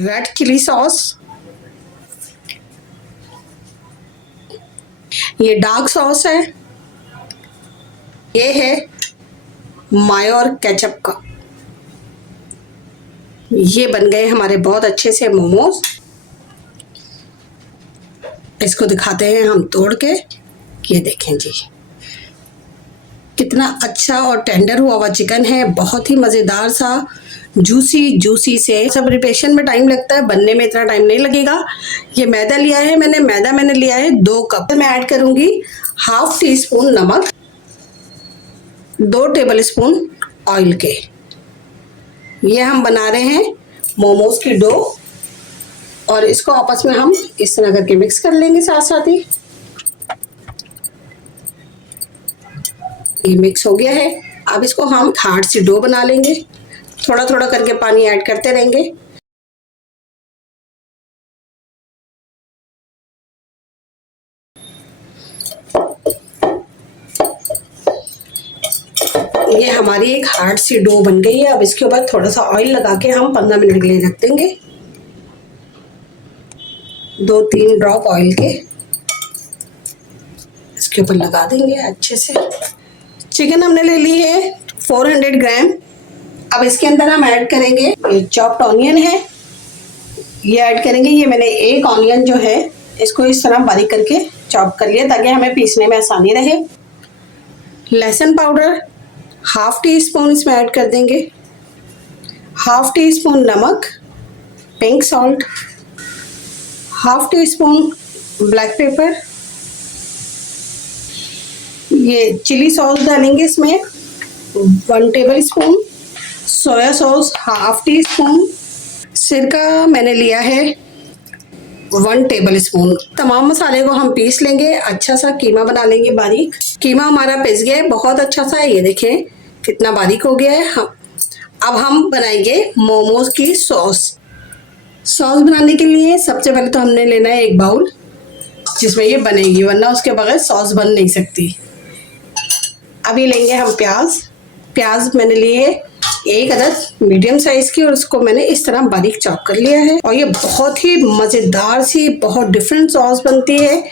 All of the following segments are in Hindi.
रेड चिली सॉस, ये डार्क सॉस है, ये है मायो और केचप का। ये बन गए हमारे बहुत अच्छे से मोमोज। इसको दिखाते हैं हम तोड़ के। ये देखें जी, कितना अच्छा और टेंडर हुआ हुआ चिकन है, बहुत ही मज़ेदार सा, जूसी जूसी से। सब प्रिपरेशन में टाइम लगता है, बनने में इतना टाइम नहीं लगेगा। ये मैदा लिया है मैंने लिया है 2 कप। मैं ऐड करूँगी हाफ टी स्पून नमक, 2 टेबल स्पून ऑयल के। ये हम बना रहे हैं मोमोज की डो, और इसको आपस में हम इस तरह करके मिक्स कर लेंगे साथ साथ ही। ये मिक्स हो गया है। अब इसको हम हार्ड सी डो बना लेंगे, थोड़ा थोड़ा करके पानी ऐड करते रहेंगे। ये हमारी एक हार्ड सी डो बन गई है। अब इसके ऊपर थोड़ा सा ऑयल लगा के हम 15 मिनट के लिए रख देंगे। 2-3 ड्रॉप ऑयल के इसके ऊपर लगा देंगे अच्छे से। चिकन हमने ले ली है 400 ग्राम। अब इसके अंदर हम ऐड करेंगे ये चॉप्ड ऑनियन है, ये ऐड करेंगे। ये मैंने एक ऑनियन जो है इसको इस तरह बारीक करके चॉप कर लिया ताकि हमें पीसने में आसानी रहे। लहसुन पाउडर हाफ टी स्पून इसमें ऐड कर देंगे। हाफ टी स्पून नमक, pink salt, half tea spoon black pepper. ये चिली सॉस डालेंगे इसमें 1 table spoon. Soya sauce half tea spoon. सिरका मैंने लिया है 1 टेबल स्पून। तमाम मसाले को हम पीस लेंगे। अच्छा सा कीमा बना लेंगे बारीक। कीमा हमारा पिस गया है बहुत अच्छा सा, ये देखें कितना बारीक हो गया है। अब हम बनाएंगे मोमोज की सॉस। सॉस बनाने के लिए सबसे पहले तो हमने लेना है एक बाउल जिसमें ये बनेगी, वरना उसके बगैर सॉस बन नहीं सकती। अभी लेंगे हम प्याज मैंने लिए 1 अदद मीडियम साइज की, और उसको मैंने इस तरह बारीक चॉप कर लिया है। और ये बहुत ही मज़ेदार सी, बहुत डिफरेंट सॉस बनती है।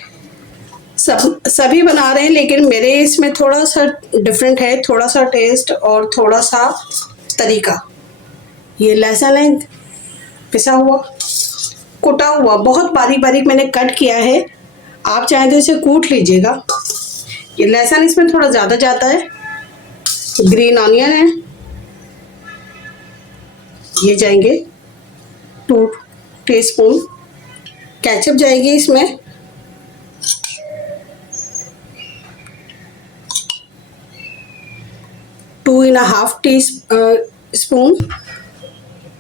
सभी बना रहे हैं, लेकिन मेरे इसमें थोड़ा सा डिफरेंट है, थोड़ा सा टेस्ट और थोड़ा सा तरीका। ये लहसुन है पिसा हुआ, कुटा हुआ, बहुत बारीक बारीक मैंने कट किया है। आप चाहें तो इसे कूट लीजिएगा। ये लहसुन इसमें थोड़ा ज़्यादा जाता है। ग्रीन ऑनियन है, ये जाएंगे 2 टीस्पून। केचप जाएगी इसमें 2.5 टीस्पून।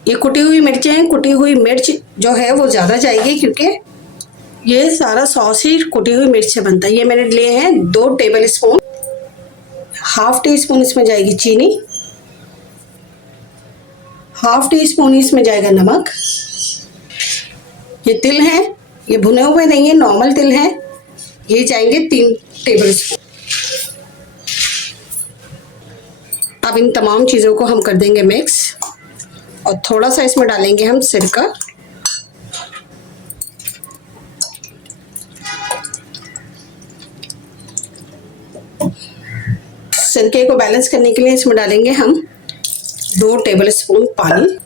ये कुटी हुई मिर्चें हैं, कुटी हुई मिर्च जो है वो ज़्यादा जाएगी क्योंकि ये सारा सॉस ही कुटी हुई मिर्च से बनता है। ये मैंने लिए हैं 2 table spoon. Half tea spoon इसमें जाएगी चीनी, हाफ टी स्पून इसमें जाएगा नमक। ये तिल हैं, ये भुने हुए नहीं है, नॉर्मल तिल हैं, ये जाएंगे 3 टेबल स्पून। अब इन तमाम चीज़ों को हम कर देंगे मिक्स, और थोड़ा सा इसमें डालेंगे हम सिरका। सिरके को बैलेंस करने के लिए इसमें डालेंगे हम 2 टेबल स्पून पानी।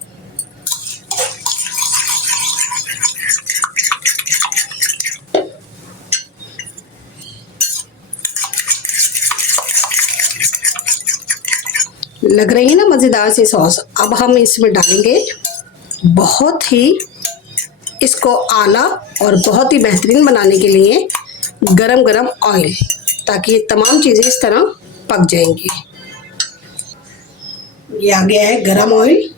लग रही है ना मज़ेदार सी सॉस। अब हम इसमें डालेंगे बहुत ही इसको आला और बहुत ही बेहतरीन बनाने के लिए गरम गरम ऑयल, ताकि ये तमाम चीज़ें इस तरह पक जाएंगी। ये आ गया है गरम ऑयल।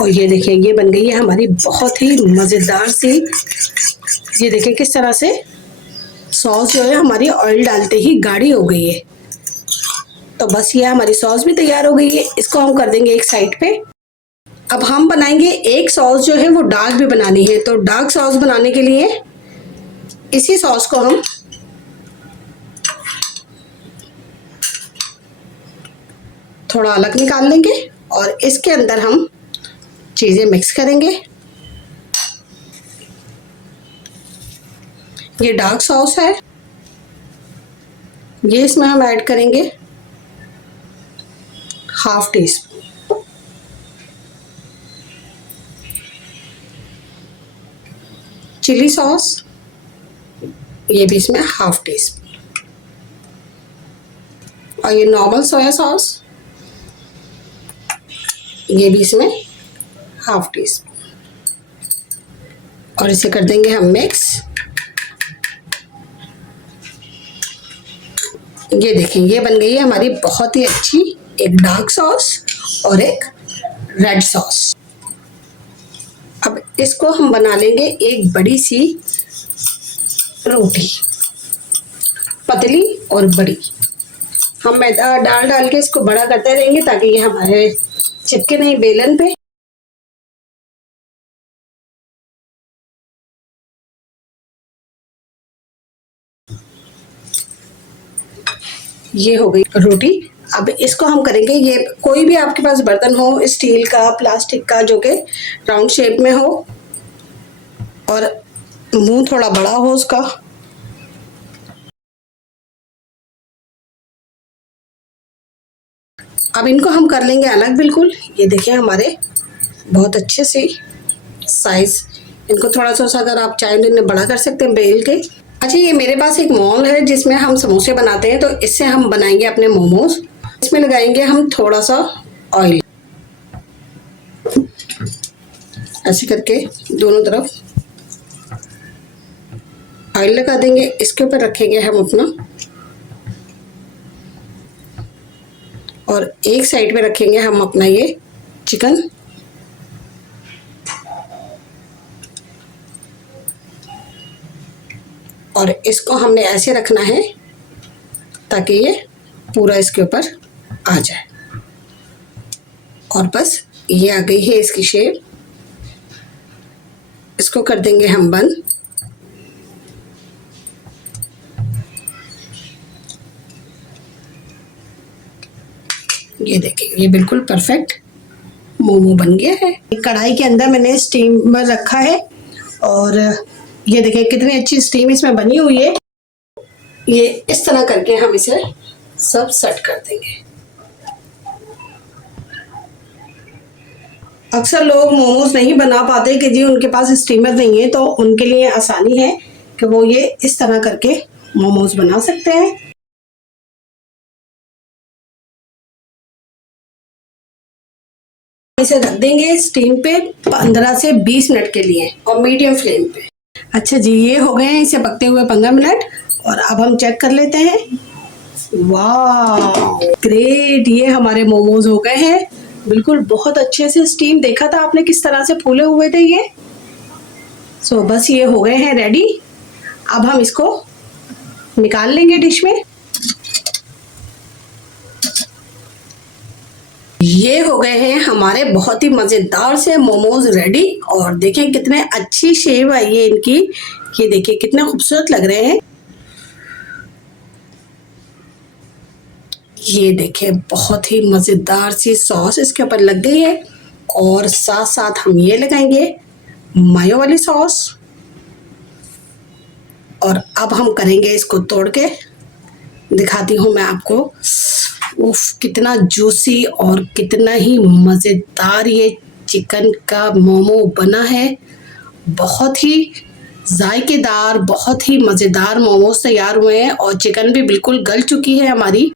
और ये देखिए ये बन गई है हमारी बहुत ही मज़ेदार सी। ये देखिए किस तरह से सॉस जो है हमारी ऑयल डालते ही गाढ़ी हो गई है। तो बस ये हमारी सॉस भी तैयार हो गई है। इसको हम कर देंगे एक साइड पे। अब हम बनाएंगे एक सॉस जो है वो डार्क भी बनानी है। तो डार्क सॉस बनाने के लिए इसी सॉस को हम थोड़ा अलग निकाल लेंगे और इसके अंदर हम चीज़ें मिक्स करेंगे। ये डार्क सॉस है, ये इसमें हम ऐड करेंगे half teaspoon. Chilli sauce, ये भी इसमें हाफ टी स्पून। और ये नॉर्मल सोया सॉस, ये भी इसमें हाफ टी स्पून। और इसे कर देंगे हम मिक्स। ये देखें, ये बन गई है हमारी बहुत ही अच्छी एक डार्क सॉस और एक रेड सॉस। अब इसको हम बना लेंगे एक बड़ी सी रोटी, पतली और बड़ी। हम मैदा डाल डाल के इसको बड़ा करते रहेंगे ताकि ये हमारे चिपके नहीं बेलन पे। ये हो गई रोटी। अब इसको हम करेंगे, ये कोई भी आपके पास बर्तन हो, स्टील का, प्लास्टिक का, जो कि राउंड शेप में हो और मुंह थोड़ा बड़ा हो उसका। अब इनको हम कर लेंगे अलग बिल्कुल। ये देखिए हमारे बहुत अच्छे से साइज, इनको थोड़ा सा अगर आप चाहें तो इन्हें बड़ा कर सकते हैं बेल के। अच्छा, ये मेरे पास एक मोल है जिसमें हम समोसे बनाते हैं, तो इससे हम बनाएंगे अपने मोमोज। इसमें लगाएंगे हम थोड़ा सा ऑयल, ऐसे करके दोनों तरफ ऑयल लगा देंगे। इसके ऊपर रखेंगे हम अपना, और एक साइड पे रखेंगे हम अपना ये चिकन। और इसको हमने ऐसे रखना है ताकि ये पूरा इसके ऊपर आ जाए। और बस ये आ गई है इसकी शेप। इसको कर देंगे हम बंद। ये देखिए, ये बिल्कुल परफेक्ट मोमो बन गया है। कढ़ाई के अंदर मैंने स्टीमर रखा है और ये देखिए कितनी अच्छी स्टीम इसमें बनी हुई है। ये इस तरह करके हम इसे सब सेट कर देंगे। अक्सर लोग मोमोज नहीं बना पाते कि जी उनके पास स्टीमर नहीं है, तो उनके लिए आसानी है कि वो ये इस तरह करके मोमोज बना सकते हैं। इसे रख देंगे स्टीम पे 15 से 20 मिनट के लिए और मीडियम फ्लेम पे। अच्छा जी, ये हो गए हैं इसे पकते हुए 15 मिनट। और अब हम चेक कर लेते हैं। वाह ग्रेट, ये हमारे मोमोज हो गए हैं बिल्कुल बहुत अच्छे से स्टीम। देखा था आपने किस तरह से फूले हुए थे ये। सो बस ये हो गए हैं रेडी। अब हम इसको निकाल लेंगे डिश में। ये हो गए हैं हमारे बहुत ही मजेदार से मोमोज रेडी। और देखें कितने अच्छी शेप आई है इनकी। ये देखिए कितने खूबसूरत लग रहे हैं। ये देखें बहुत ही मजेदार सी सॉस इसके ऊपर लग गई है। और साथ साथ हम ये लगाएंगे मायो वाली सॉस। और अब हम करेंगे इसको तोड़ के दिखाती हूँ मैं आपको। उफ, कितना जूसी और कितना ही मज़ेदार ये चिकन का मोमो बना है। बहुत ही जायकेदार, बहुत ही मज़ेदार मोमोज तैयार हुए हैं और चिकन भी बिल्कुल गल चुकी है हमारी।